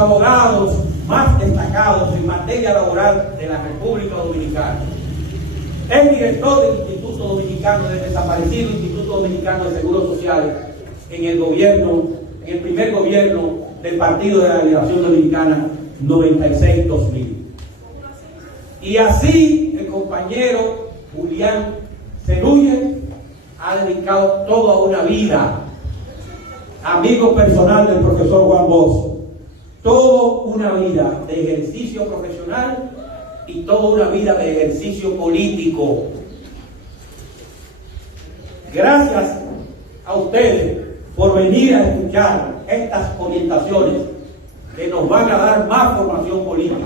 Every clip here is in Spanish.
abogados más destacados en materia laboral de la República Dominicana. Es director del Instituto Dominicano del Desaparecido, Instituto Dominicano de Seguros Sociales, en el primer gobierno del Partido de la Liberación Dominicana 96-2000. Y así el compañero Julián Cerulle ha dedicado toda una vida, amigo personal del profesor Juan Bosch, toda una vida de ejercicio profesional y toda una vida de ejercicio político. Gracias a ustedes por venir a escuchar estas orientaciones que nos van a dar más formación política.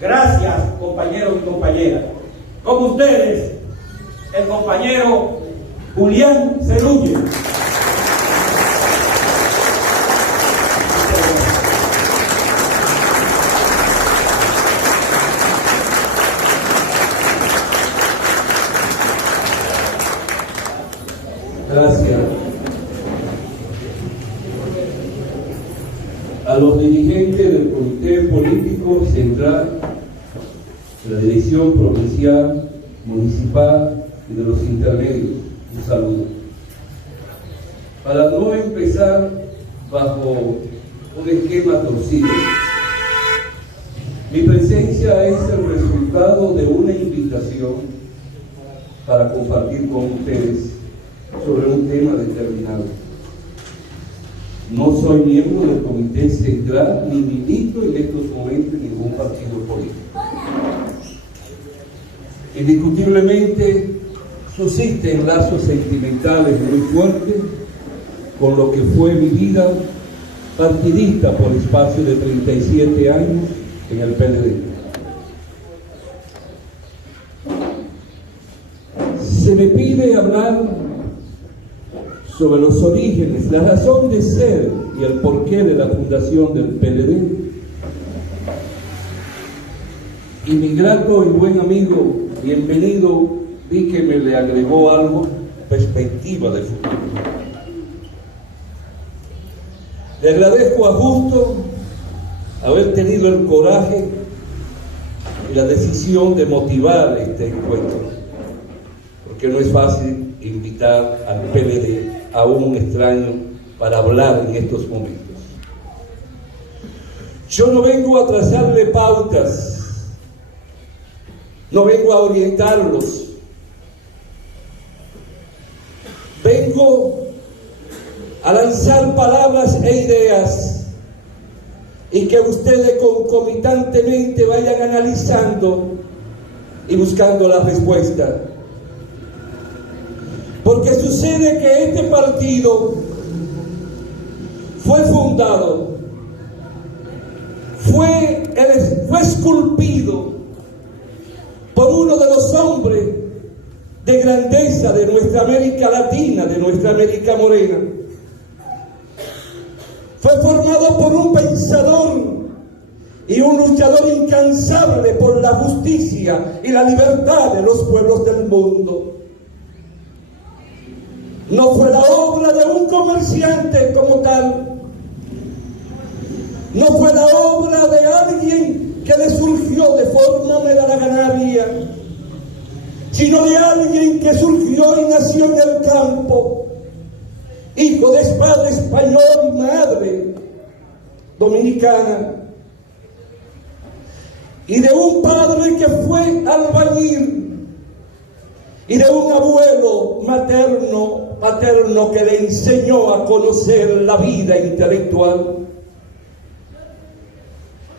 Gracias, compañeros y compañeras. Con ustedes, el compañero Julián Cerulle. Gracias. A los dirigentes del Comité Político Central, de la Dirección Provincial, Municipal y de los intermedios, un saludo. Para no empezar bajo un esquema torcido, mi presencia es el resultado de una invitación para compartir con ustedes sobre un tema determinado. No soy miembro del Comité Central ni milito en estos momentos en ningún partido político. Indiscutiblemente subsisten lazos sentimentales muy fuertes con lo que fue mi vida partidista por espacio de 37 años en el PLD. Se me pide hablar sobre los orígenes, la razón de ser y el porqué de la fundación del PLD. Y mi grato y buen amigo, bienvenido, vi que me le agregó algo, perspectiva de futuro. Le agradezco a Justo haber tenido el coraje y la decisión de motivar este encuentro, porque no es fácil invitar al PLD a un extraño para hablar en estos momentos. Yo no vengo a trazarle pautas, no vengo a orientarlos, vengo a lanzar palabras e ideas y que ustedes concomitantemente vayan analizando y buscando la respuesta. Porque sucede que este partido fue fundado, fue esculpido por uno de los hombres de grandeza de nuestra América Latina, de nuestra América Morena. Fue formado por un pensador y un luchador incansable por la justicia y la libertad de los pueblos del mundo. No fue la obra de un comerciante como tal. No fue la obra de alguien que le surgió de forma melaganaria, sino de alguien que surgió y nació en el campo, hijo de padre español y madre dominicana, y de un padre que fue albañil, y de un abuelo paterno que le enseñó a conocer la vida intelectual,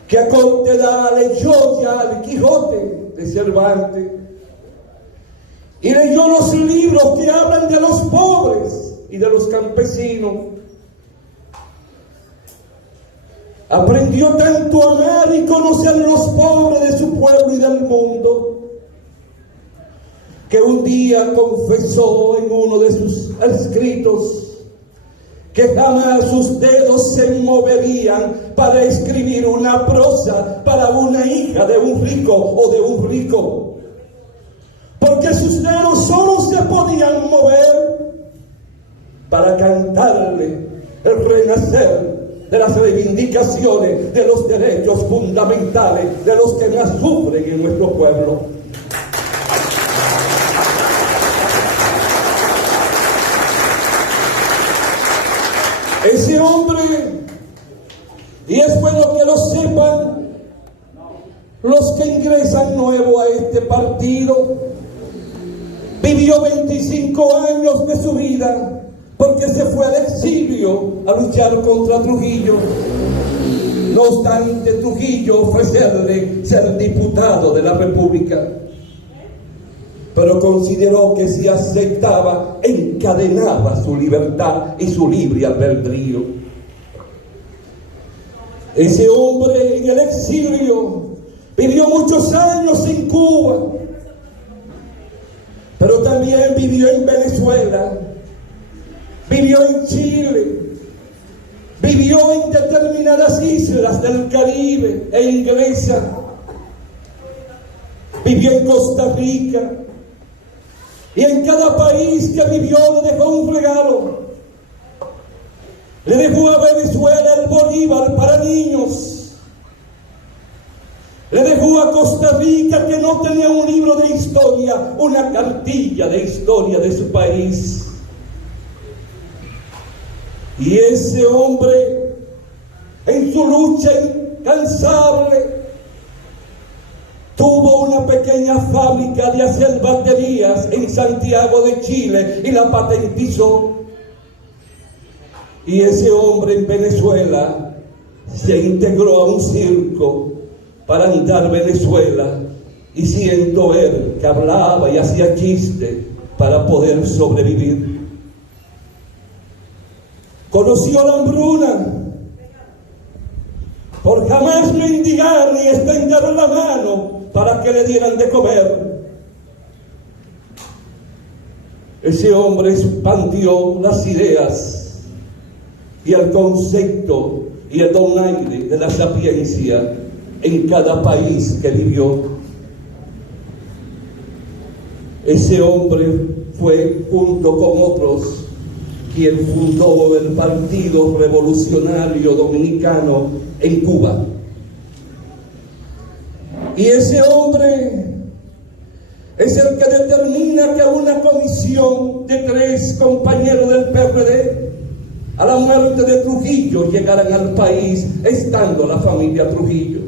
que a corta edad leyó ya el Quijote de Cervantes y leyó los libros que hablan de los pobres y de los campesinos. Aprendió tanto a amar y conocer los pobres de su pueblo y del mundo, que un día confesó en uno de sus escritos que jamás sus dedos se moverían para escribir una prosa para una hija de un rico o de un rico, porque sus dedos solo se podían mover para cantarle el renacer de las reivindicaciones de los derechos fundamentales de los que más sufren en nuestro pueblo. Ese hombre, y es bueno que lo sepan los que ingresan nuevo a este partido, vivió 25 años de su vida porque se fue al exilio a luchar contra Trujillo. No obstante, Trujillo ofrecerle ser diputado de la República, pero consideró que si aceptaba, encadenaba su libertad y su libre albedrío. Ese hombre en el exilio vivió muchos años en Cuba, pero también vivió en Venezuela, vivió en Chile, vivió en determinadas islas del Caribe e inglesa, vivió en Costa Rica, y en cada país que vivió le dejó un regalo. Le dejó a Venezuela el Bolívar para niños. Le dejó a Costa Rica, que no tenía un libro de historia, una cartilla de historia de su país. Y ese hombre, en su lucha incansable, tuvo una pequeña fábrica de hacer baterías en Santiago de Chile y la patentizó. Y ese hombre en Venezuela se integró a un circo para andar Venezuela, y siento ver que hablaba y hacía chistes para poder sobrevivir. Conoció la hambruna por jamás mendigar ni extender la mano para que le dieran de comer. Ese hombre expandió las ideas y el concepto y el donaire de la sapiencia en cada país que vivió. Ese hombre fue, junto con otros, quien fundó el Partido Revolucionario Dominicano en Cuba. Y ese hombre es el que determina que una comisión de 3 compañeros del PRD, a la muerte de Trujillo, llegaran al país estando la familia Trujillo.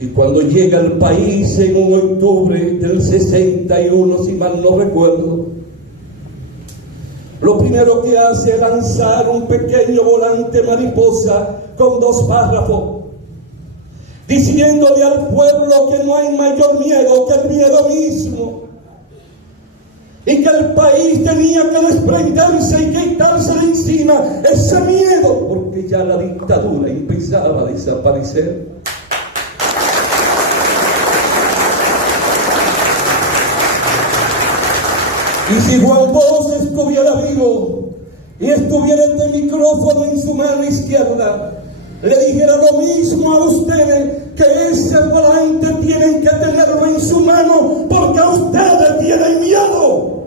Y cuando llega al país en un octubre del 61, si mal no recuerdo, lo primero que hace es lanzar un pequeño volante mariposa con 2 párrafos, diciéndole al pueblo que no hay mayor miedo que el miedo mismo, y que el país tenía que desprenderse y quitarse de encima ese miedo, porque ya la dictadura empezaba a desaparecer. Y si Juan Bosch estuviera vivo y estuviera este micrófono en su mano izquierda, le dijera lo mismo a ustedes, que ese volante tienen que tenerlo en su mano porque a ustedes tienen miedo.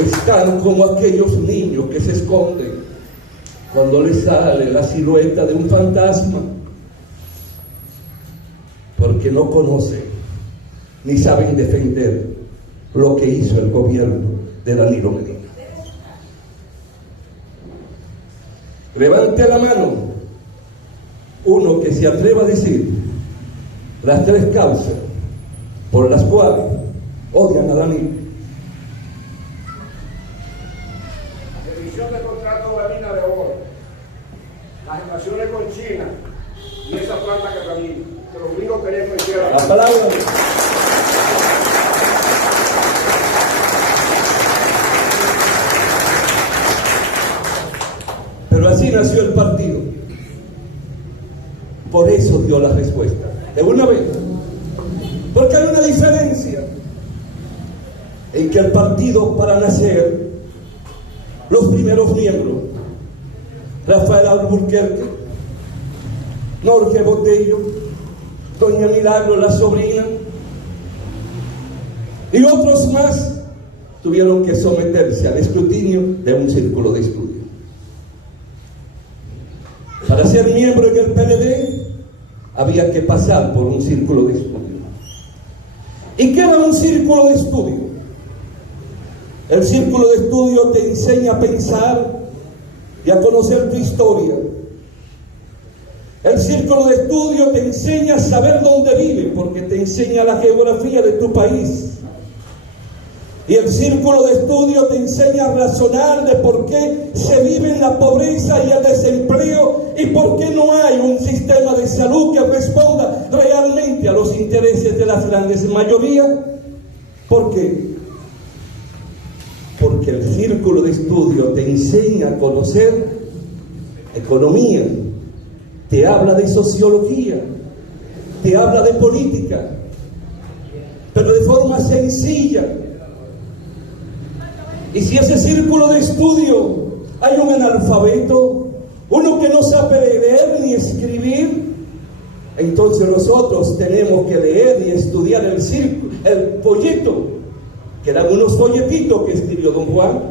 Están como aquellos niños que se esconden cuando les sale la silueta de un fantasma, porque no conocen ni saben defender lo que hizo el gobierno de Danilo Medina. Levante la mano uno que se atreva a decir las 3 causas por las cuales odian a Danilo. Revisión del contrato de la mina de oro, las relaciones con China y esa planta que lo único que queremos es La palabra. Pero así nació el partido. Por eso dio la respuesta. De una vez. Porque hay una diferencia en que el partido, para nacer, los primeros miembros, Rafael Alburquerque, Jorge Botello, doña Milagro, la sobrina, y otros más, tuvieron que someterse al escrutinio de un círculo de estudio. Para ser miembro en el PLD había que pasar por un círculo de estudio. ¿Y qué era un círculo de estudio? El círculo de estudio te enseña a pensar y a conocer tu historia. El círculo de estudio te enseña a saber dónde vive, porque te enseña la geografía de tu país. Y el círculo de estudio te enseña a razonar de por qué se vive en la pobreza y el desempleo y por qué no hay un sistema de salud que responda realmente a los intereses de las grandes mayorías. ¿Por qué? Porque el círculo de estudio te enseña a conocer economía, te habla de sociología, te habla de política, pero de forma sencilla. Y si ese círculo de estudio hay un analfabeto, uno que no sabe leer ni escribir, entonces nosotros tenemos que leer y estudiar el folleto, que eran unos folletitos que escribió don Juan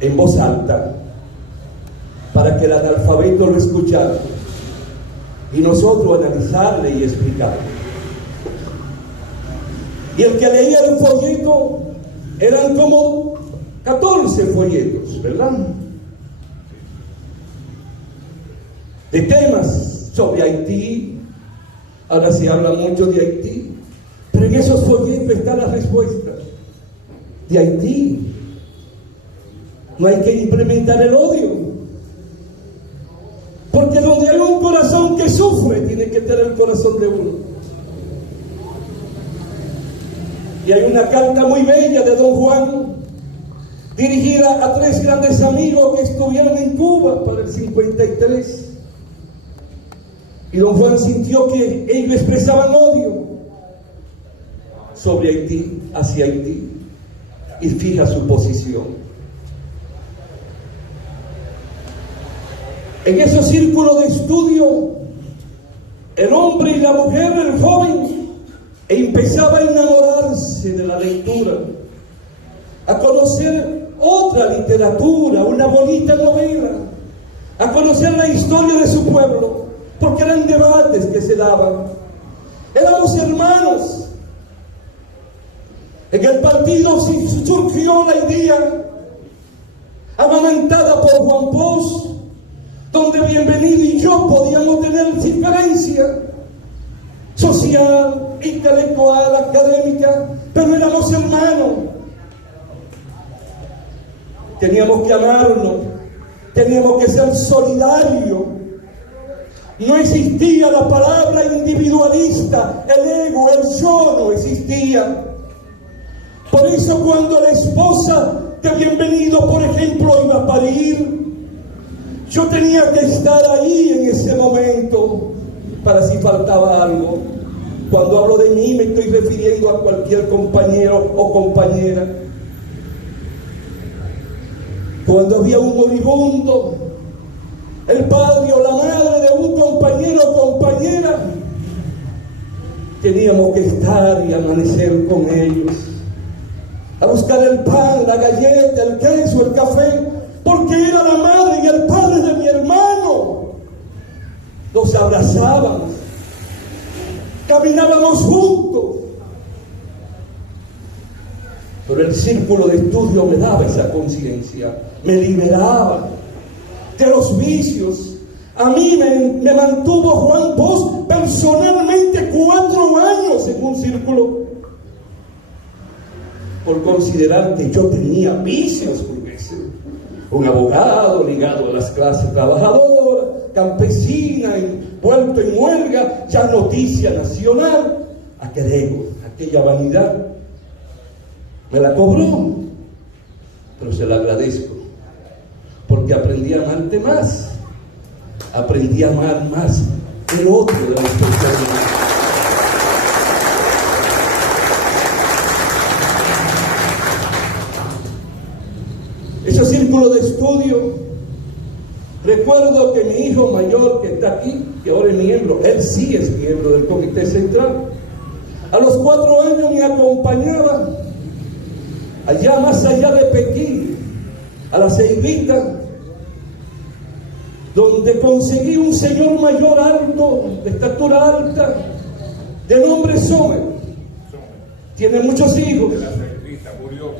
en voz alta, para que el analfabeto lo escuchara y nosotros analizarle y explicarle. Y el que leía el folleto eran como 14 folletos, ¿verdad? De temas sobre Haití. Ahora se habla mucho de Haití, pero en esos folletos está la respuesta de Haití. No hay que implementar el odio, porque donde hay un corazón que sufre, tiene que tener el corazón de uno. Y hay una carta muy bella de don Juan, dirigida a 3 grandes amigos que estuvieron en Cuba para el 53. Y don Juan sintió que ellos expresaban odio sobre Haití, hacia Haití, y fija su posición. En esos círculos de estudio, el hombre y la mujer, el joven, empezaba a enamorarse de la lectura, a conocer otra literatura, una bonita novela, a conocer la historia de su pueblo, porque eran debates que se daban. Éramos hermanos. En el partido surgió la idea, amamantada por Juan Bosch, donde Bienvenido y yo podíamos tener diferencia social, intelectual, académica, pero éramos hermanos. Teníamos que amarnos, teníamos que ser solidarios. No existía la palabra individualista, el ego, el yo no existía. Por eso cuando la esposa de Bienvenido, por ejemplo, iba a parir, yo tenía que estar ahí en ese momento para si faltaba algo. Cuando hablo de mí me estoy refiriendo a cualquier compañero o compañera. Cuando había un moribundo, el padre o la madre de un compañero o compañera, teníamos que estar y amanecer con ellos, a buscar el pan, la galleta, el queso, el café, porque era la madre y el padre de mi hermano. Nos abrazábamos, caminábamos juntos. Pero el círculo de estudio me daba esa conciencia, me liberaba de los vicios. A mí me mantuvo Juan Bosch personalmente 4 años en un círculo, por considerar que yo tenía vicios, un abogado ligado a las clases trabajadoras, campesina, envuelto en huelga, ya noticia nacional. Aquel ego, aquella vanidad, me la cobró, pero se la agradezco, porque aprendí a amarte más, aprendí a amar más el otro de la especialidad. Ese círculo de estudio, recuerdo que mi hijo mayor que está aquí, que ahora es miembro, él sí es miembro del Comité Central, a los 4 años me acompañaba allá más allá de Pekín, a la Ceibita, donde conseguí un señor mayor alto, de estatura alta, de nombre Sommer. Tiene muchos hijos. De la Ceibita, murió.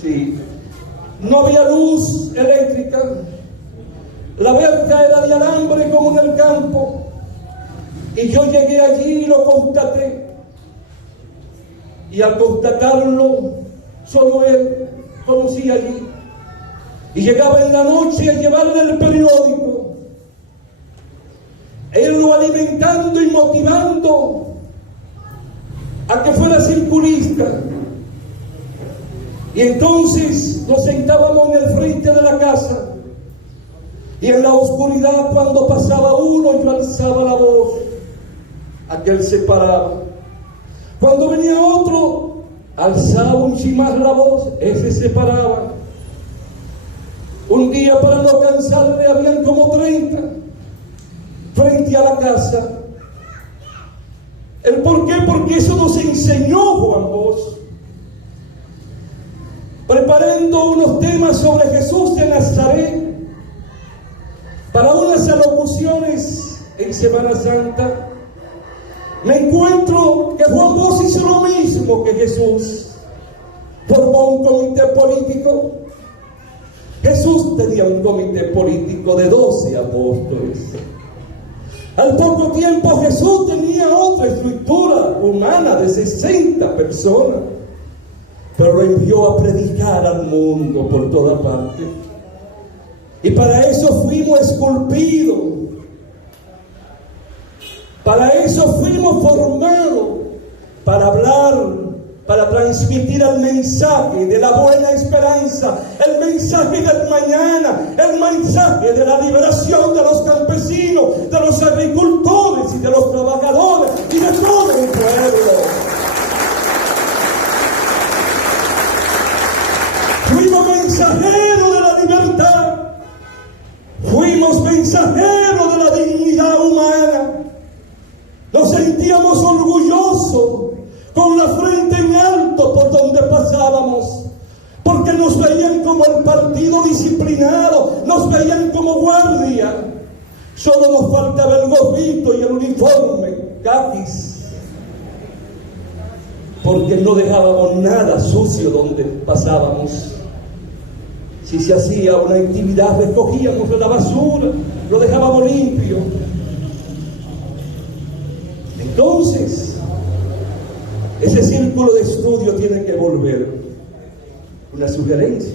Sí. No había luz eléctrica. La verja era de alambre como en el campo. Y yo llegué allí y lo constaté. Y al constatarlo, solo él conocía allí. Y llegaba en la noche a llevarle el periódico. Él lo alimentando y motivando a que fuera circulista. Y entonces nos sentábamos en el frente de la casa. Y en la oscuridad, cuando pasaba uno, yo alzaba la voz. Aquel se paraba. Cuando venía otro, alzaba un chin más la voz. Ese se paraba. Un día, para no cansarle, habían como 30 frente a la casa. ¿El por qué? Porque eso nos enseñó Juan Bosch. Preparando unos temas sobre Jesús de Nazaret para unas alocuciones en Semana Santa, me encuentro que Juan Bosch hizo lo mismo que Jesús. Formó un comité político. Jesús tenía un comité político de 12 apóstoles. Al poco tiempo Jesús tenía otra estructura humana de 60 personas, pero lo envió a predicar al mundo por toda parte. Y para eso fuimos esculpidos, para eso fuimos formados, para hablar, para transmitir el mensaje de la buena esperanza, el mensaje del mañana, el mensaje de la liberación de los campesinos, de los agricultores y de los trabajadores y de todo el pueblo. Fuimos mensajeros de la libertad, fuimos mensajeros de la dignidad humana. Nos sentíamos orgullosos, con la frente en alto por donde pasábamos, porque nos veían como el partido disciplinado, nos veían como guardia. Solo nos faltaba el gorrito y el uniforme, caquis, porque no dejábamos nada sucio donde pasábamos. Si se hacía una actividad, recogíamos la basura, lo dejábamos limpio. Entonces, ese círculo de estudio tiene que volver. Una sugerencia.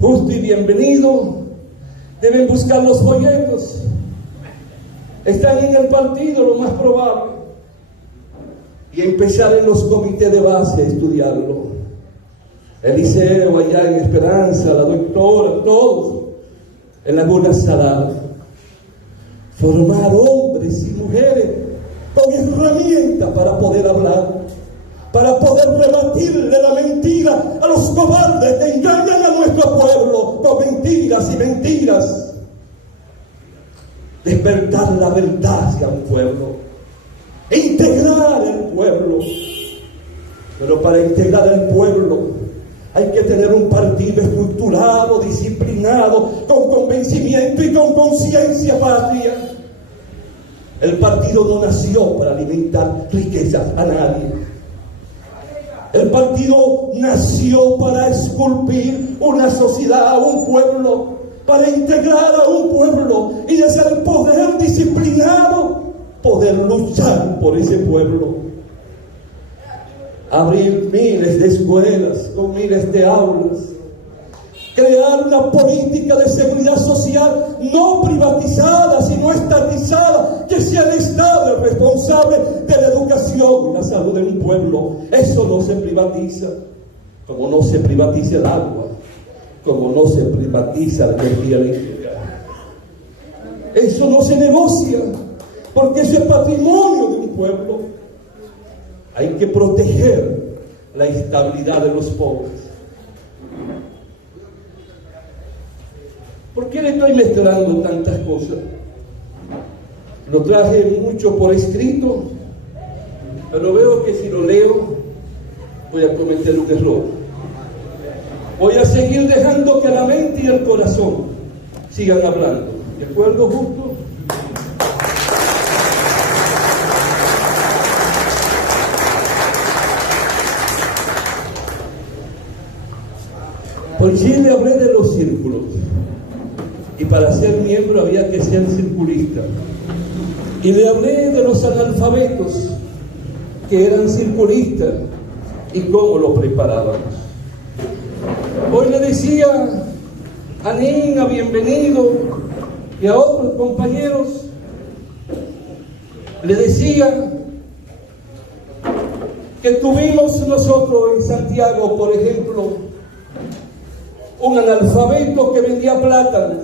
Justo y bienvenido. Deben buscar los folletos. Están en el partido, lo más probable. Y empezar en los comités de base a estudiarlo. Eliseo allá en Esperanza, la doctora, todos en la Laguna Salada. Formar hombres y mujeres con herramientas para poder hablar, para poder rebatirle la mentira a los cobardes que engañan a nuestro pueblo con mentiras y mentiras. Despertar la verdad hacia un pueblo, integrar el pueblo. Pero para integrar el pueblo hay que tener un partido estructurado, disciplinado, con convencimiento y con conciencia patria. El partido no nació para alimentar riquezas a nadie. El partido nació para esculpir una sociedad, un pueblo, para integrar a un pueblo y desde el poder disciplinado poder luchar por ese pueblo. Abrir miles de escuelas con miles de aulas. Crear una política de seguridad social no privatizada, sino estatizada, que sea el Estado el responsable de la educación y la salud de un pueblo. Eso no se privatiza, como no se privatiza el agua, como no se privatiza la energía eléctrica. Eso no se negocia, porque eso es patrimonio de un pueblo. Hay que proteger la estabilidad de los pobres. ¿Por qué le estoy mezclando tantas cosas? Lo traje mucho por escrito, pero veo que si lo leo voy a cometer un error. Voy a seguir dejando que la mente y el corazón sigan hablando. ¿De acuerdo, justo? Por Chile hablé de los círculos. Y para ser miembro había que ser circulista. Y le hablé de los analfabetos que eran circulistas y cómo lo preparábamos. Hoy le decía a Nina, bienvenido, y a otros compañeros, le decía que tuvimos nosotros en Santiago, por ejemplo, un analfabeto que vendía plátanos.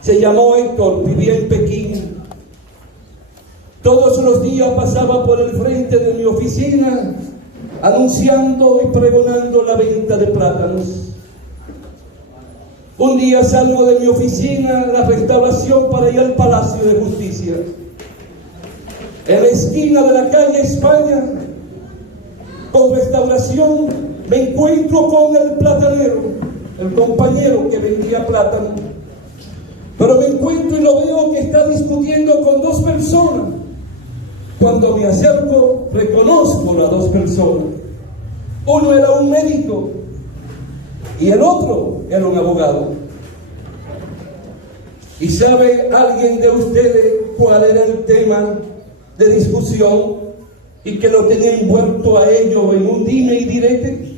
Se llamó Héctor, vivía en Pekín. Todos los días pasaba por el frente de mi oficina anunciando y pregonando la venta de plátanos. Un día salgo de mi oficina, la restauración, para ir al Palacio de Justicia. En la esquina de la calle España, con restauración, me encuentro con el platanero, el compañero que vendía plátano. Pero me encuentro y lo veo que está discutiendo con dos personas. Cuando me acerco, reconozco las dos personas. Uno era un médico y el otro era un abogado. ¿Y sabe alguien de ustedes cuál era el tema de discusión y que lo tenía envuelto a ellos en un dime y direte?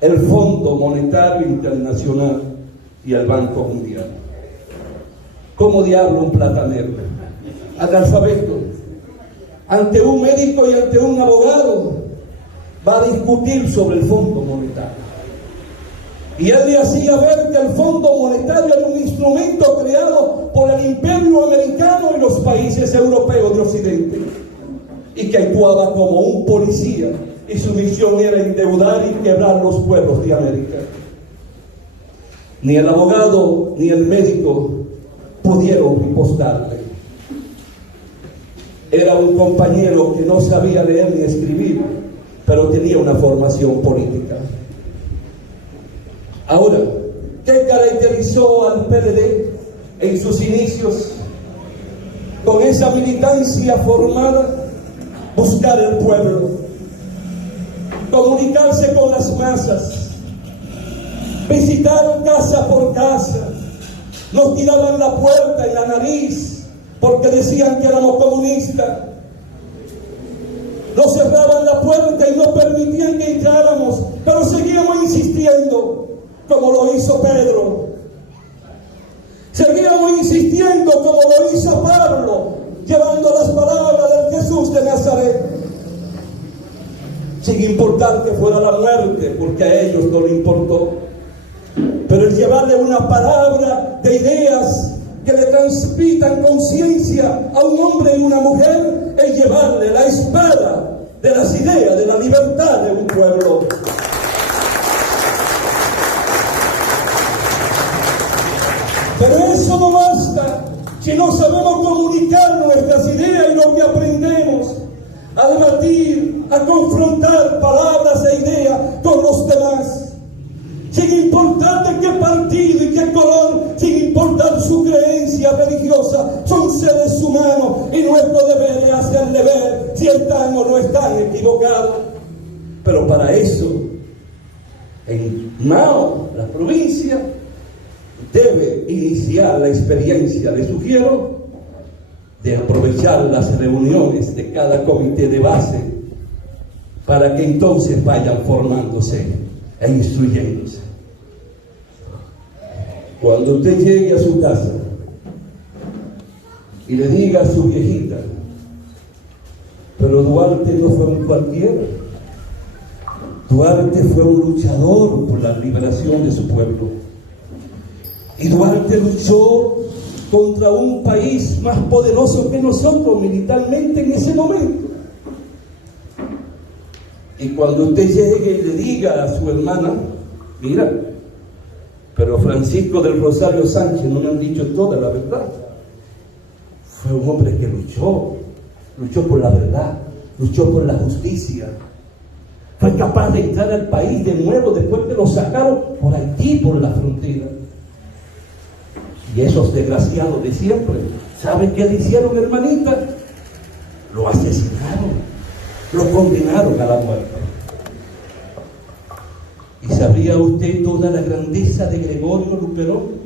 El Fondo Monetario Internacional y el Banco Mundial. ¿Cómo diablo un platanero, analfabeto, ante un médico y ante un abogado, va a discutir sobre el Fondo Monetario? Y él le hacía ver que el Fondo Monetario era un instrumento creado por el Imperio Americano y los países europeos de Occidente, y que actuaba como un policía, y su misión era endeudar y quebrar los pueblos de América. Ni el abogado ni el médico pudieron ripostarle. Era un compañero que no sabía leer ni escribir, pero tenía una formación política. Ahora, ¿qué caracterizó al PLD en sus inicios? Con esa militancia formada, buscar el pueblo, comunicarse con las masas, visitar casa por casa. Nos tiraban la puerta en la nariz porque decían que éramos comunistas. Nos cerraban la puerta y no permitían que entráramos, pero seguíamos insistiendo, como lo hizo Pedro. Seguíamos insistiendo como lo hizo Pablo, llevando las palabras del Jesús de Nazaret, sin importar que fuera la muerte, porque a ellos no le importó. Pero el llevarle una palabra de ideas que le transmitan conciencia a un hombre y una mujer, es llevarle la espada de las ideas de la libertad de un pueblo. Pero eso no basta si no sabemos comunicar nuestras ideas y lo que aprendemos, a debatir, a confrontar palabras e ideas con los demás, sin importar de qué partido y qué color, sin importar su creencia religiosa. Son seres humanos y nuestro deber es hacerle ver si están o no están equivocados. Pero para eso, en Mao, la provincia, debe iniciar la experiencia, le sugiero, de aprovechar las reuniones de cada comité de base para que entonces vayan formándose e instruyéndose. Cuando usted llegue a su casa y le diga a su viejita, pero Duarte no fue un cualquiera, Duarte fue un luchador por la liberación de su pueblo. Y Duarte luchó contra un país más poderoso que nosotros militarmente en ese momento. Y cuando usted llegue y le diga a su hermana, mira, pero Francisco del Rosario Sánchez no me han dicho toda la verdad. Fue un hombre que luchó por la verdad, luchó por la justicia, fue capaz de entrar al país de nuevo después que lo sacaron por Haití, por la frontera. Y esos desgraciados de siempre, ¿saben qué le hicieron, hermanita? Lo asesinaron, lo condenaron a la muerte. ¿Y sabría usted toda la grandeza de Gregorio Luperón?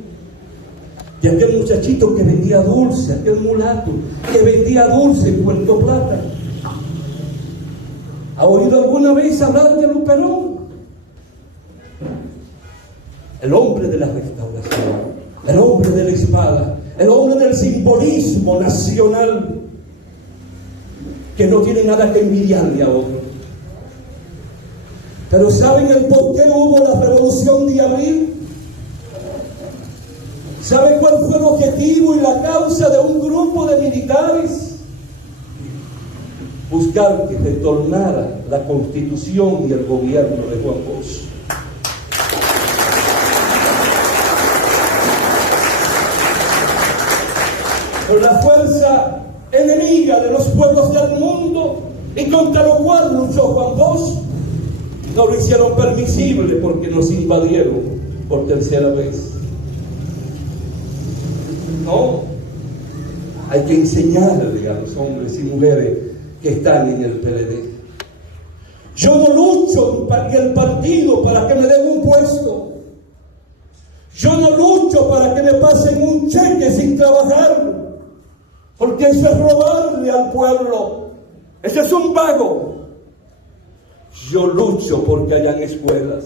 De aquel muchachito que vendía dulce, aquel mulato que vendía dulce en Puerto Plata. ¿Ha oído alguna vez hablar de Luperón? El hombre de la restauración, el hombre de la espada, el hombre del simbolismo nacional, que no tiene nada que envidiarle a otro. Pero ¿saben el por qué hubo la Revolución de Abril? ¿Saben cuál fue el objetivo y la causa de un grupo de militares? Buscar que retornara la Constitución y el gobierno de Juan Bosch. Con la fuerza enemiga de los pueblos del mundo, y contra lo cual luchó Juan Bosch, no lo hicieron permisible porque nos invadieron por tercera vez. No, hay que enseñarle a los hombres y mujeres que están en el PLD. Yo no lucho para que el partido, para que me den un puesto. Yo no lucho para que me pasen un cheque sin trabajar, porque eso es robarle al pueblo. Ese es un vago. Yo lucho porque hayan escuelas.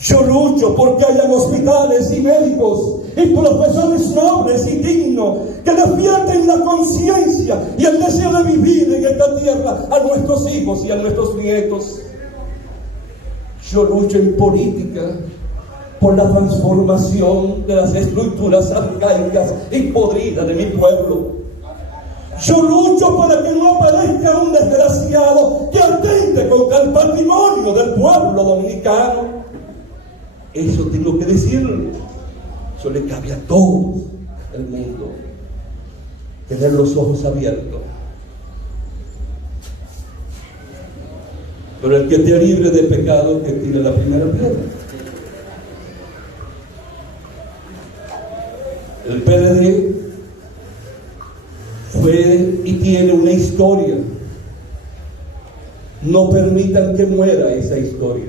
Yo lucho porque hayan hospitales y médicos y profesores nobles y dignos que despierten la conciencia y el deseo de vivir en esta tierra a nuestros hijos y a nuestros nietos. Yo lucho en política por la transformación de las estructuras arcaicas y podridas de mi pueblo. Yo lucho para que no aparezca un desgraciado que atente contra el patrimonio del pueblo dominicano. Eso tengo que decirlo. Eso le cabe a todo el mundo. Tener los ojos abiertos. Pero el que te libre de pecado, que tire la primera piedra. El PLD fue y tiene una historia. No permitan que muera esa historia.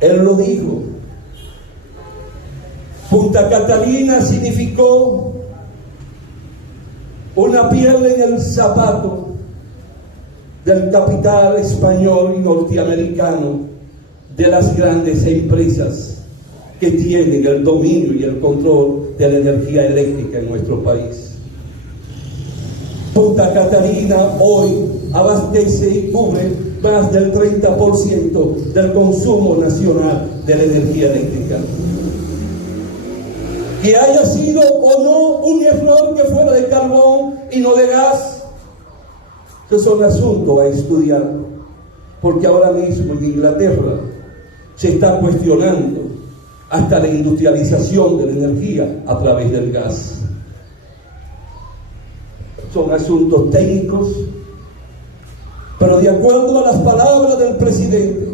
Él lo dijo. Punta Catalina significó una piel en el zapato del capital español y norteamericano, de las grandes empresas que tienen el dominio y el control de la energía eléctrica en nuestro país. Punta Catalina hoy abastece y cubre más del 30% del consumo nacional de la energía eléctrica. Que haya sido o no un error que fuera de carbón y no de gas, esos son asuntos a estudiar, porque ahora mismo en Inglaterra se está cuestionando hasta la industrialización de la energía a través del gas. Son asuntos técnicos, pero de acuerdo a las palabras del presidente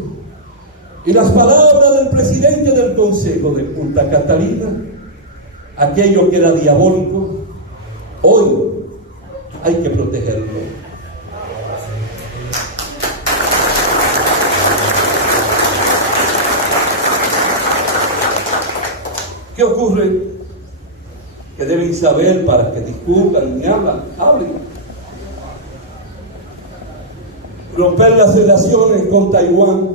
y las palabras del presidente del Consejo de Punta Catalina, aquello que era diabólico, hoy hay que protegerlo. ¿Qué ocurre? Que deben saber para que discutan y hablen. Romper las relaciones con Taiwán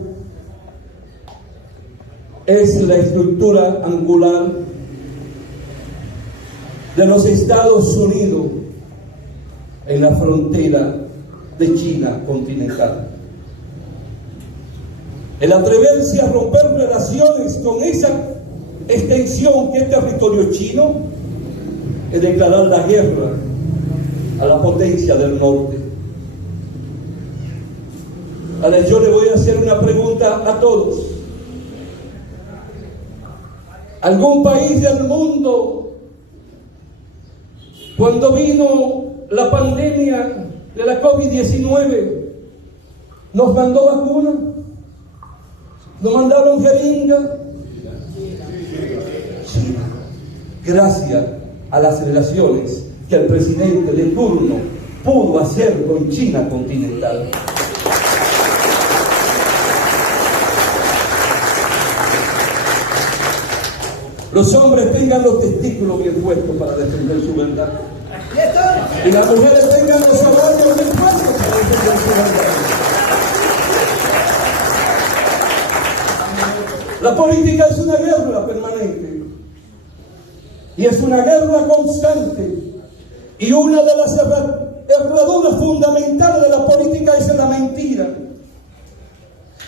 es la estructura angular de los Estados Unidos en la frontera de China continental. El atreverse a romper relaciones con esa extensión que es territorio chino es declarar la guerra a la potencia del norte. Ahora yo le voy a hacer una pregunta a todos. ¿Algún país del mundo, cuando vino la pandemia, de la COVID-19 nos mandó vacuna, nos mandaron jeringa. China, gracias a las relaciones que el presidente de turno pudo hacer con China continental. Los hombres tengan los testículos bien puestos para defender su verdad. Y las mujeres tengan los ovarios bien puestos para defender su verdad. La política es una guerra permanente. Y es una guerra constante. Y una de las herraduras fundamentales de la política es la mentira.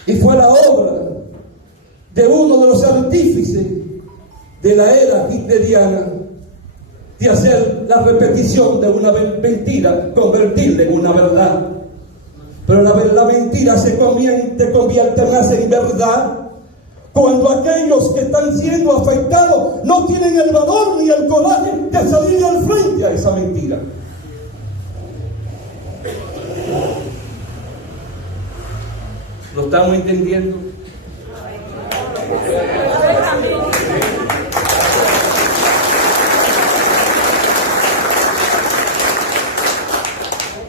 Y fue la obra de uno de los artífices de la era hitleriana de hacer la repetición de una mentira, convertirla en una verdad. Pero la mentira se convierte más en verdad cuando aquellos que están siendo afectados no tienen el valor ni el coraje de salir al frente a esa mentira. ¿Lo estamos entendiendo?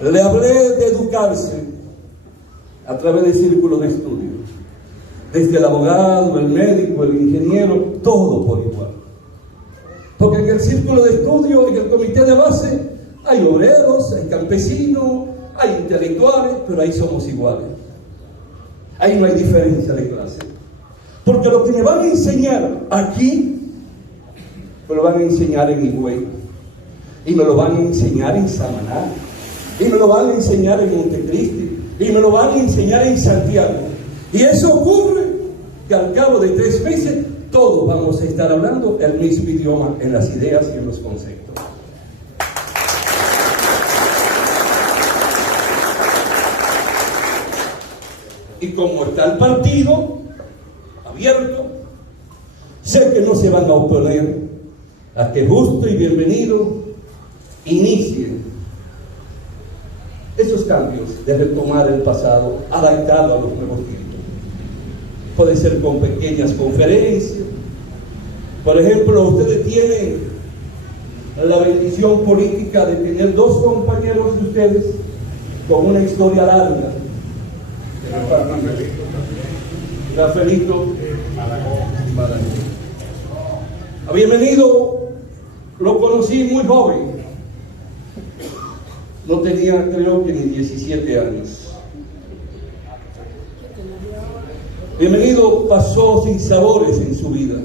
Le hablé de educarse a través del círculo de estudio. Desde el abogado, el médico, el ingeniero, todo por igual. Porque en el círculo de estudio, en el comité de base, hay obreros, hay campesinos, hay intelectuales, pero ahí somos iguales. Ahí no hay diferencia de clase. Porque lo que me van a enseñar aquí, me lo van a enseñar en Higüey, y me lo van a enseñar en Samaná, y me lo van a enseñar en Montecristi, y me lo van a enseñar en Santiago. Y eso ocurre que al cabo de 3 meses todos vamos a estar hablando el mismo idioma en las ideas y en los conceptos. Y como está el partido abierto, sé que no se van a oponer a que justo y bienvenido inicien esos cambios de retomar el pasado adaptado a los nuevos tiempos. Puede ser con pequeñas conferencias. Por ejemplo, ustedes tienen la bendición política de tener 2 compañeros de ustedes con una historia larga. Rafaelito había venido, lo conocí muy joven, no tenía creo que ni 17 años. Bienvenido pasó sin sabores en su vida,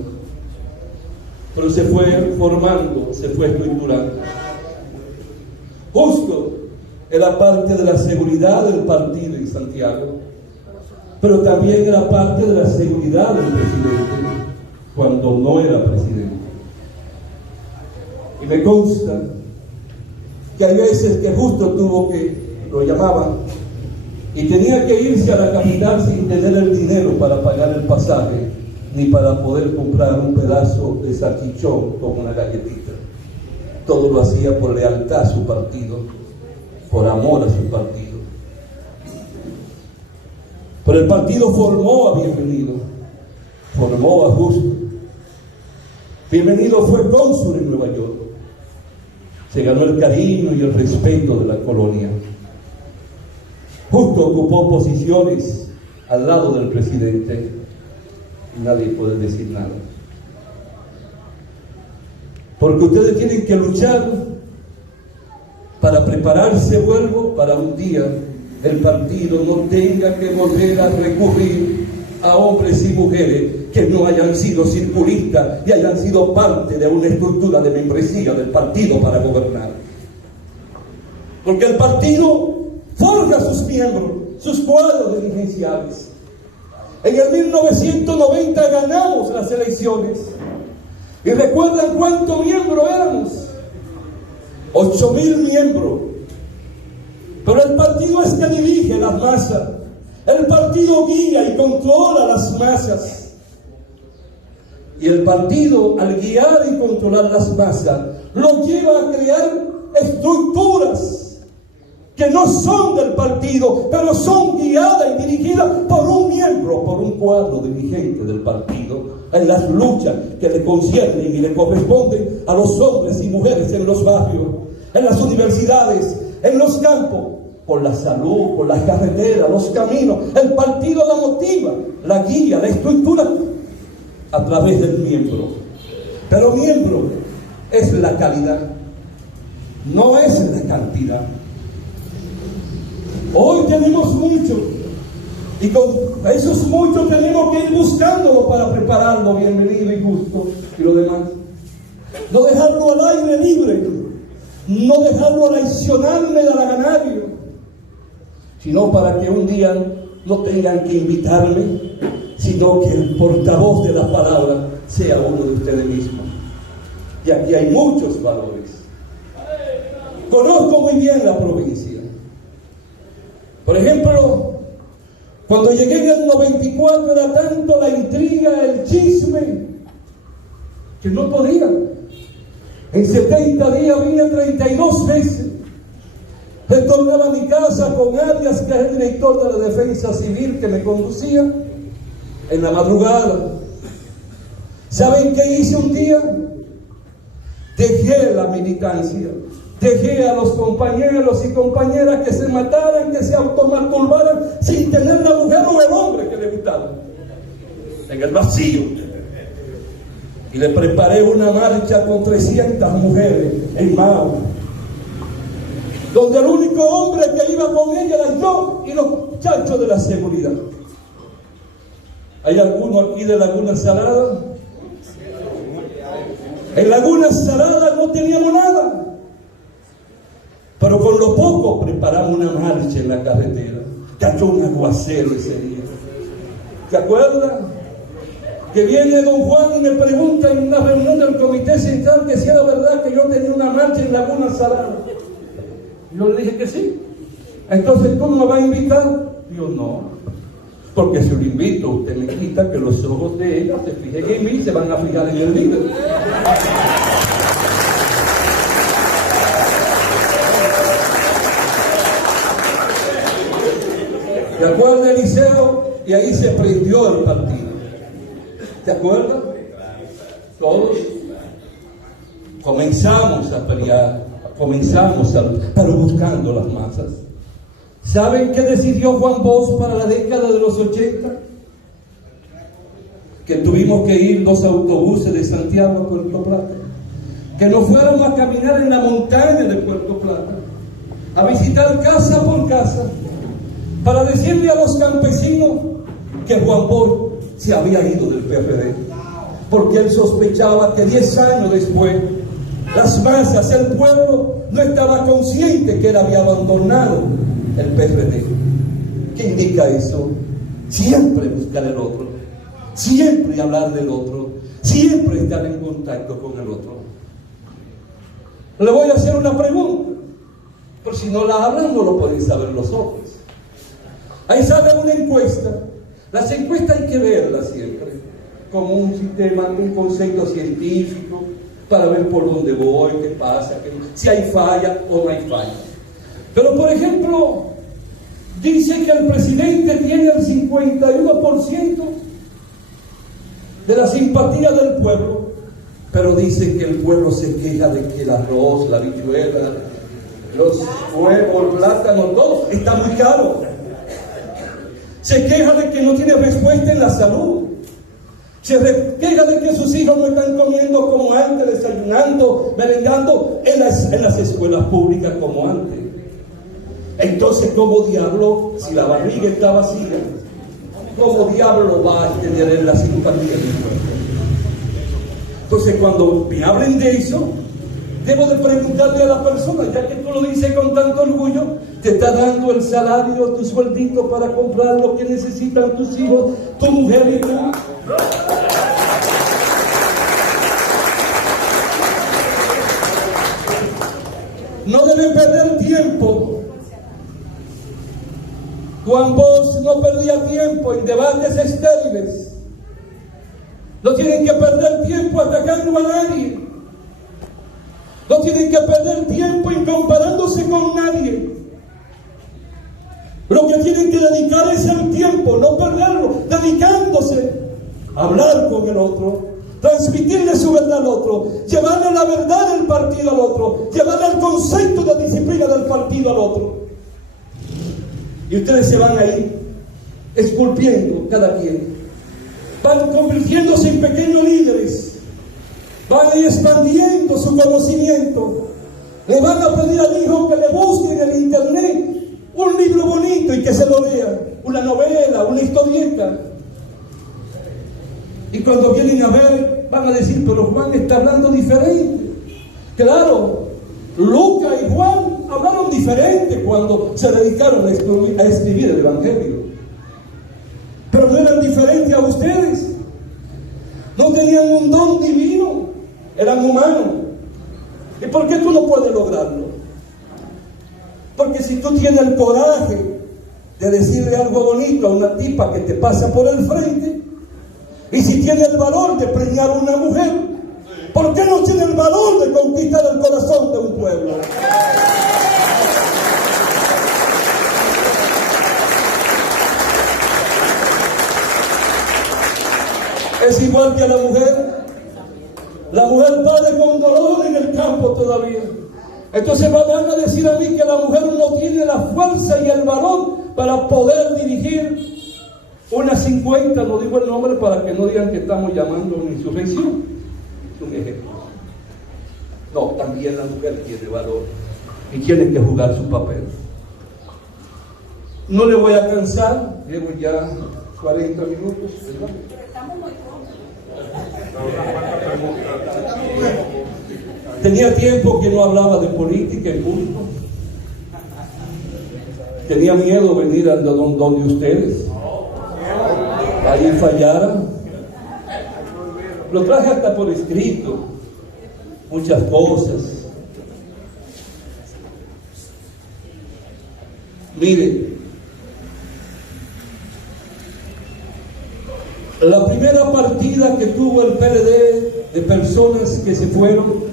pero se fue formando, se fue estructurando. Justo era parte de la seguridad del partido en Santiago, pero también era parte de la seguridad del presidente cuando no era presidente. Y me consta que hay veces que Justo tuvo que, lo llamaban, y tenía que irse a la capital sin tener el dinero para pagar el pasaje, ni para poder comprar un pedazo de salchichón con una galletita. Todo lo hacía por lealtad a su partido, por amor a su partido. Pero el partido formó a Bienvenido, formó a Justo. Bienvenido fue cónsul en Nueva York. Se ganó el cariño y el respeto de la colonia. Justo ocupó posiciones al lado del presidente y nadie puede decir nada. Porque ustedes tienen que luchar para prepararse, vuelvo, para un día el partido no tenga que volver a recurrir a hombres y mujeres que no hayan sido circulistas y hayan sido parte de una estructura de membresía del partido para gobernar. Porque el partido forja sus miembros, sus cuadros dirigenciales. En el 1990 ganamos las elecciones. ¿Y recuerdan cuántos miembros éramos? 8,000 miembros. Pero el partido es que dirige las masas. El partido guía y controla las masas. Y el partido, al guiar y controlar las masas, lo lleva a crear estructuras que no son del partido, pero son guiadas y dirigidas por un miembro, por un cuadro dirigente del partido, en las luchas que le conciernen y le corresponden a los hombres y mujeres en los barrios, en las universidades, en los campos, por la salud, por las carreteras, los caminos. El partido la motiva, la guía, la estructura a través del miembro. Pero miembro es la calidad, no es la cantidad. Hoy tenemos mucho, y con esos muchos tenemos que ir buscándolo para prepararlo bienvenido y justo y lo demás. No dejarlo al aire libre, no dejarlo al accionarme de la ganario, sino para que un día no tengan que invitarme, sino que el portavoz de la palabra sea uno de ustedes mismos. Y aquí hay muchos valores. Conozco muy bien la provincia. Por ejemplo, cuando llegué en el 94 era tanto la intriga, el chisme, que no podía. En 70 días vine 32 veces. Retornaba a mi casa con Arias, que es el director de la Defensa Civil, que me conducía en la madrugada. ¿Saben qué hice un día? Dejé la militancia. Dejé a los compañeros y compañeras que se mataran, que se automasturbaran, sin tener la mujer o el hombre que le gustaba, en el vacío. Y le preparé una marcha con 300 mujeres en Mao, donde el único hombre que iba con ella era yo y los muchachos de la seguridad. ¿Hay alguno aquí de Laguna Salada? En Laguna Salada no teníamos nada, pero con lo poco preparamos una marcha en la carretera. Cayó un aguacero ese día. ¿Se acuerdan? Que viene don Juan y me pregunta en una reunión del comité central que si era verdad que yo tenía una marcha en Laguna Salada. Yo le dije que sí. Entonces, ¿cómo me va a invitar? Yo no. Porque si lo invito, usted me quita que los ojos de ella se fijen en mí y se van a fijar en el líder. ¿Se acuerda, Eliseo? Y ahí se prendió el partido. ¿Se acuerdan? Todos comenzamos a pelear, pero buscando las masas. ¿Saben qué decidió Juan Bosch para la década de los 80? Que tuvimos que ir 2 autobuses de Santiago a Puerto Plata, que nos fuéramos a caminar en la montaña de Puerto Plata, a visitar casa por casa, para decirle a los campesinos que Juan Bosch se había ido del PRD, porque él sospechaba que 10 años después las masas, el pueblo, no estaba consciente que él había abandonado el PRD. ¿Qué indica eso? Siempre buscar el otro, siempre hablar del otro, siempre estar en contacto con el otro. Le voy a hacer una pregunta, por si no la hablan no lo pueden saber los otros. Ahí sale una encuesta. Las encuestas hay que verlas siempre como un sistema, un concepto científico, para ver por dónde voy, qué pasa, si hay falla o no hay falla. Pero, por ejemplo, dice que el presidente tiene el 51% de la simpatía del pueblo, pero dice que el pueblo se queja de que el arroz, la habichuela, los huevos, el plátano, todo está muy caro. Se queja de que no tiene respuesta en la salud. Se queja de que sus hijos no están comiendo como antes, desayunando, merendando en las escuelas públicas como antes. Entonces, ¿cómo diablo, si la barriga está vacía, cómo diablo va a tener la simpatía del pueblo? Entonces, cuando me hablen de eso, debo de preguntarle a la persona, ya que tú lo dices con tanto orgullo, ¿te está dando el salario, tu sueldito para comprar lo que necesitan tus hijos, tu mujer y tú? No deben perder tiempo. Juan Bosch no perdía tiempo en debates estériles. No tienen que perder tiempo atacando a nadie. No tienen que perder tiempo en comparándose con nadie. Lo que tienen que dedicar es el tiempo, no perderlo, dedicándose a hablar con el otro, transmitirle su verdad al otro, llevarle la verdad del partido al otro, llevarle el concepto de disciplina del partido al otro. Y ustedes se van a ir esculpiendo cada quien, van convirtiéndose en pequeños líderes, van a ir expandiendo su conocimiento. Le van a pedir al hijo que le busque en el internet un libro bonito y que se lo lea, una novela, una historieta. Y cuando vienen a ver, van a decir, pero Juan está hablando diferente. Claro, Lucas y Juan hablaron diferente cuando se dedicaron a escribir el Evangelio. Pero no eran diferentes a ustedes. No tenían un don divino, eran humanos. ¿Y por qué tú no puedes lograrlo? Porque si tú tienes el coraje de decirle algo bonito a una tipa que te pasa por el frente, y si tienes el valor de preñar a una mujer, ¿por qué no tienes el valor de conquistar el corazón de un pueblo? Es igual que a la mujer. La mujer padre con dolor en el campo todavía. Entonces van a decir a mí que la mujer no tiene la fuerza y el valor para poder dirigir unas 50, no digo el nombre para que no digan que estamos llamando a una insurrección. Es un ejemplo. No, también la mujer tiene valor y tiene que jugar su papel. No le voy a cansar, llevo ya 40 minutos, ¿verdad? Estamos muy cortos. Tenía tiempo que no hablaba de política en público. Tenía miedo venir a donde ustedes. Ahí fallara. Lo traje hasta por escrito. Muchas cosas. Mire, la primera partida que tuvo el PLD de personas que se fueron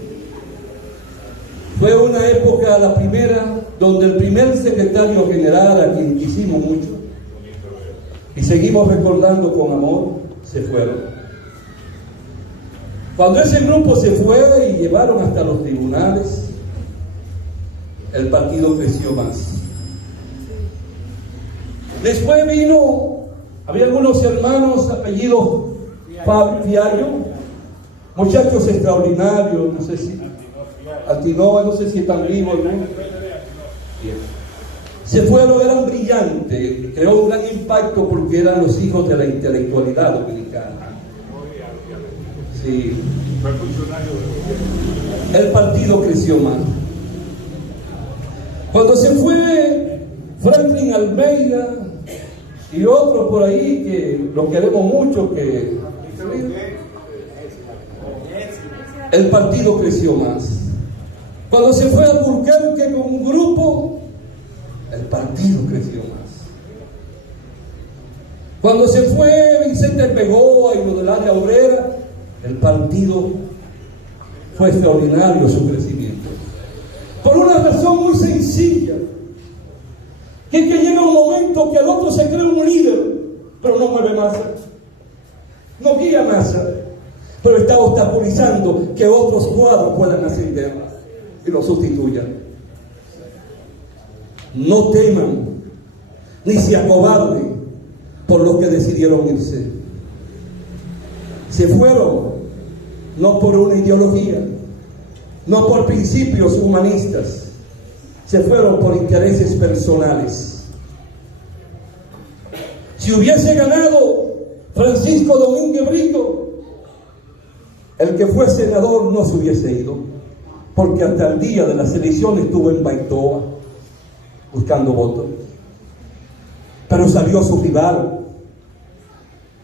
fue una época, la primera, donde el primer secretario general, a quien quisimos mucho y seguimos recordando con amor, se fueron. Cuando ese grupo se fue y llevaron hasta los tribunales, el partido creció más. Después vino, había algunos hermanos apellidos Fiallo, muchachos extraordinarios, no sé si Altinoa, no sé si están vivos, ¿no? Se fueron, eran brillantes, creó un gran impacto porque eran los hijos de la intelectualidad dominicana. Sí. El partido creció más. Cuando se fue Franklin Almeida y otros por ahí que lo queremos mucho, que el partido creció más. Cuando se fue Alburquerque con un grupo, el partido creció más. Cuando se fue Vicente Pegoa y lo del área obrera, el partido fue extraordinario su crecimiento. Por una razón muy sencilla, que es que llega un momento que al otro se cree un líder, pero no mueve masa, no guía masa, pero está obstaculizando que otros cuadros puedan ascender y lo sustituyan. No teman ni se acobarden por los que decidieron irse. Se fueron no por una ideología, no por principios humanistas, se fueron por intereses personales. Si hubiese ganado Francisco Domínguez Brito, el que fue senador no se hubiese ido, porque hasta el día de las elecciones estuvo en Baitoa buscando votos. Pero salió su rival,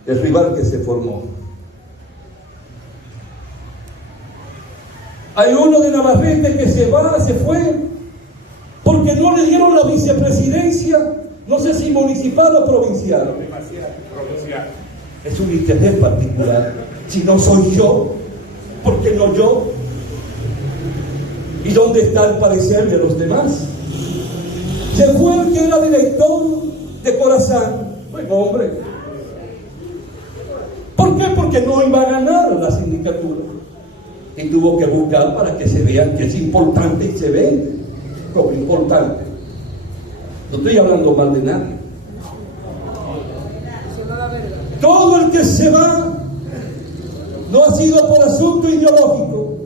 el rival que se formó. Hay uno de Navarrete que se fue, porque no le dieron la vicepresidencia, no sé si municipal o provincial. Es un interés particular. Si no soy yo, ¿por qué no yo? ¿Y dónde está el parecer de los demás? Se fue el que era director de Corazán. Bueno, hombre. ¿Por qué? Porque no iba a ganar la sindicatura. Y tuvo que buscar para que se vean que es importante y se ve como importante. No estoy hablando mal de nadie. Todo el que se va no ha sido por asunto ideológico,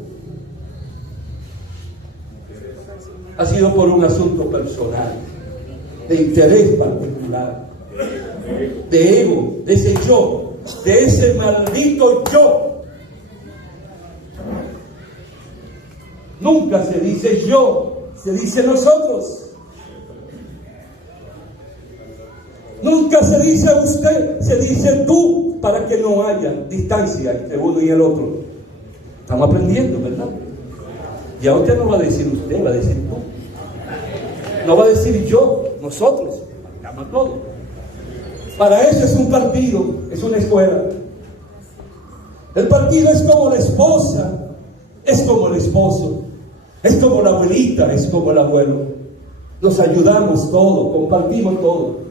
ha sido por un asunto personal, de interés particular, de ego, de ese yo, de ese maldito yo. Nunca se dice yo, se dice nosotros. Nunca se dice usted, se dice tú, para que no haya distancia entre uno y el otro. Estamos aprendiendo, ¿verdad? Ya usted no va a decir usted, va a decir tú. No va a decir yo, nosotros, marcamos todo. Para eso es un partido, es una escuela. El partido es como la esposa, es como el esposo, es como la abuelita, es como el abuelo. Nos ayudamos todo, compartimos todo.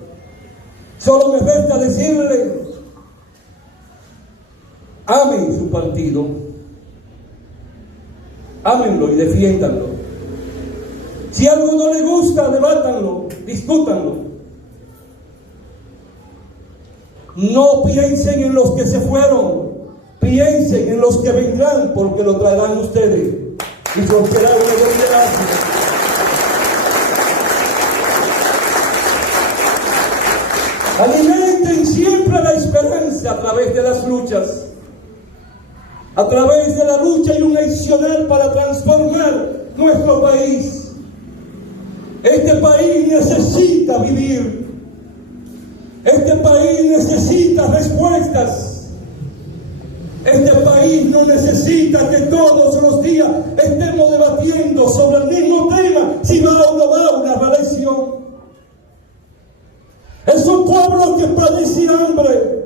Solo me resta decirle, amen su partido, ámenlo y defiéndanlo. Si algo no le gusta, debátanlo, discútanlo. No piensen en los que se fueron, piensen en los que vendrán, porque lo traerán ustedes y romperán una realidad. Alimenten siempre la esperanza a través de las luchas, a través de la lucha hay un accionar para transformar nuestro país. Este país necesita vivir, este país necesita respuestas, este país no necesita que todos los días estemos debatiendo sobre el mismo tema, si va o no va una reelección. Es un pueblo que padece hambre.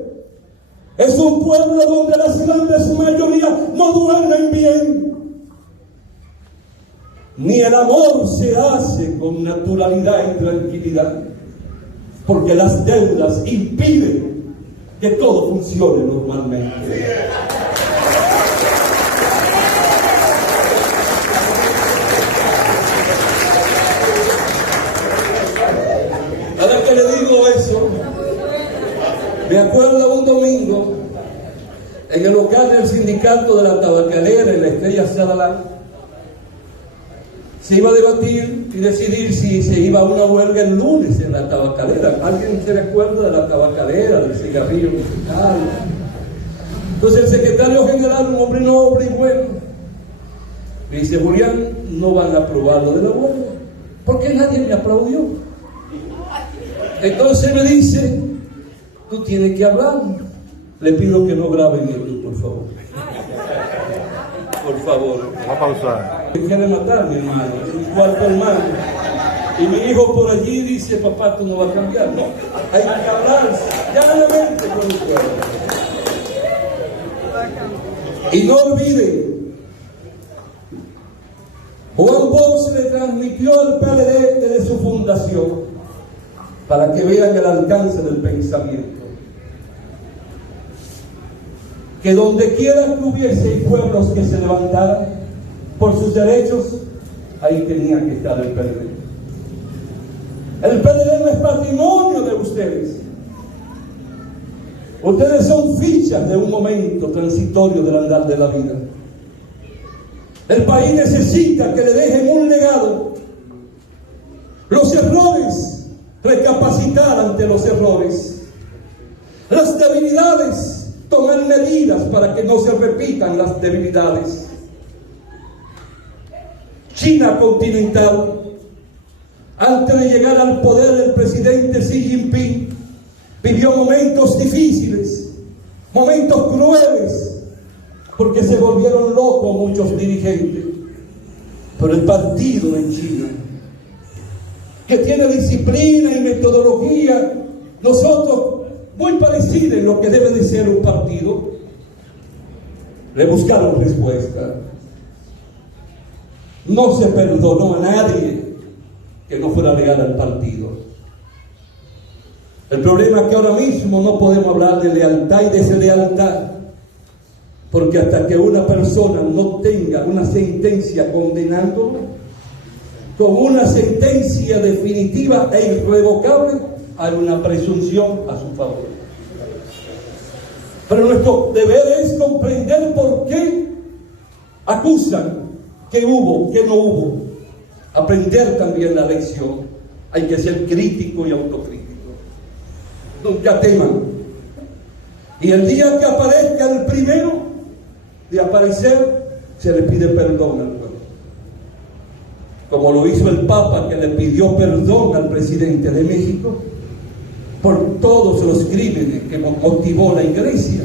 Es un pueblo donde las grandes mayorías no duermen bien. Ni el amor se hace con naturalidad y tranquilidad, porque las deudas impiden que todo funcione normalmente. Ahora que le digo eso, me acuerdo un domingo en el local del sindicato de la tabacalera en la Estrella Sadalá. Se iba a debatir y decidir si se iba a una huelga el lunes en la tabacalera. ¿Alguien se recuerda de la tabacalera, del cigarrillo musical? Entonces el secretario general, un hombre noble y bueno, me dice: Julián, no van a aprobar lo de la huelga, porque nadie me aplaudió. Entonces me dice: tú tienes que hablar. Le pido que no graben esto, por favor. Por favor. Va a pausar. Me quiere matar, mi hermano, mi cuarto hermano. Y mi hijo por allí dice: papá, tú no vas a cambiar. No, hay que hablar llanamente con el pueblo. Y no olviden, Juan Bosch le transmitió al PLD desde su fundación, para que vean el alcance del pensamiento, que donde quiera que hubiese pueblos que se levantaran por sus derechos, ahí tenía que estar el PLD. El PLD no es patrimonio de ustedes. Ustedes son fichas de un momento transitorio del andar de la vida. El país necesita que le dejen un legado. Los errores, recapacitar ante los errores. Las debilidades, tomar medidas para que no se repitan las debilidades. China continental, antes de llegar al poder el presidente Xi Jinping vivió momentos difíciles, momentos crueles, porque se volvieron locos muchos dirigentes. Pero el partido en China, que tiene disciplina y metodología, nosotros, muy parecido en lo que debe de ser un partido, le buscaron respuesta. No se perdonó a nadie. que no fuera leal al partido. El problema es que ahora mismo no podemos hablar de lealtad y deslealtad, porque hasta que una persona no tenga una sentencia condenándola, con una sentencia definitiva e irrevocable, hay una presunción a su favor. Pero nuestro deber es comprender por qué acusan, que hubo, que no hubo. Aprender también la lección. Hay que ser crítico y autocrítico. Nunca teman. Y el día que aparezca el primero de aparecer, se le pide perdón al pueblo. Como lo hizo el Papa, que le pidió perdón al presidente de México por todos los crímenes que motivó la Iglesia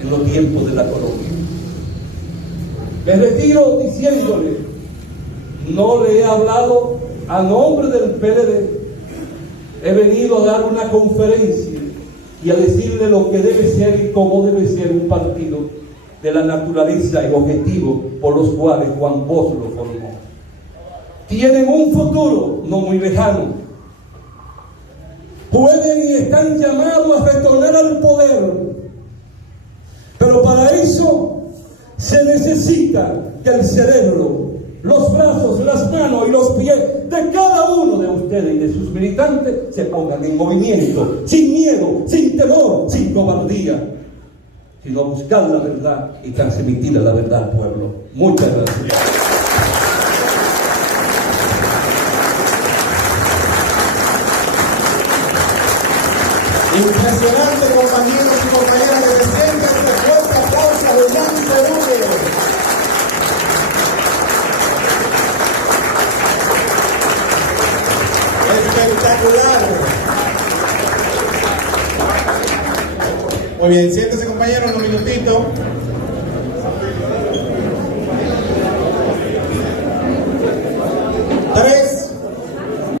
en los tiempos de la colonia. Me retiro diciéndole, no le he hablado a nombre del PLD, he venido a dar una conferencia y a decirle lo que debe ser y cómo debe ser un partido de la naturaleza y objetivo por los cuales Juan Bosch lo formó. Tienen un futuro no muy lejano. Pueden y están llamados a retornar al poder, pero para eso se necesita que el cerebro, los brazos, las manos y los pies de cada uno de ustedes y de sus militantes se pongan en movimiento, sin miedo, sin temor, sin cobardía, sino buscar la verdad y transmitir la verdad al pueblo. Muchas gracias. Impresionante, compañeros y compañeras de presencia, este fuerte aplauso a Hernán Cerúñez. Espectacular. Muy bien, siéntese, compañeros, un minutito.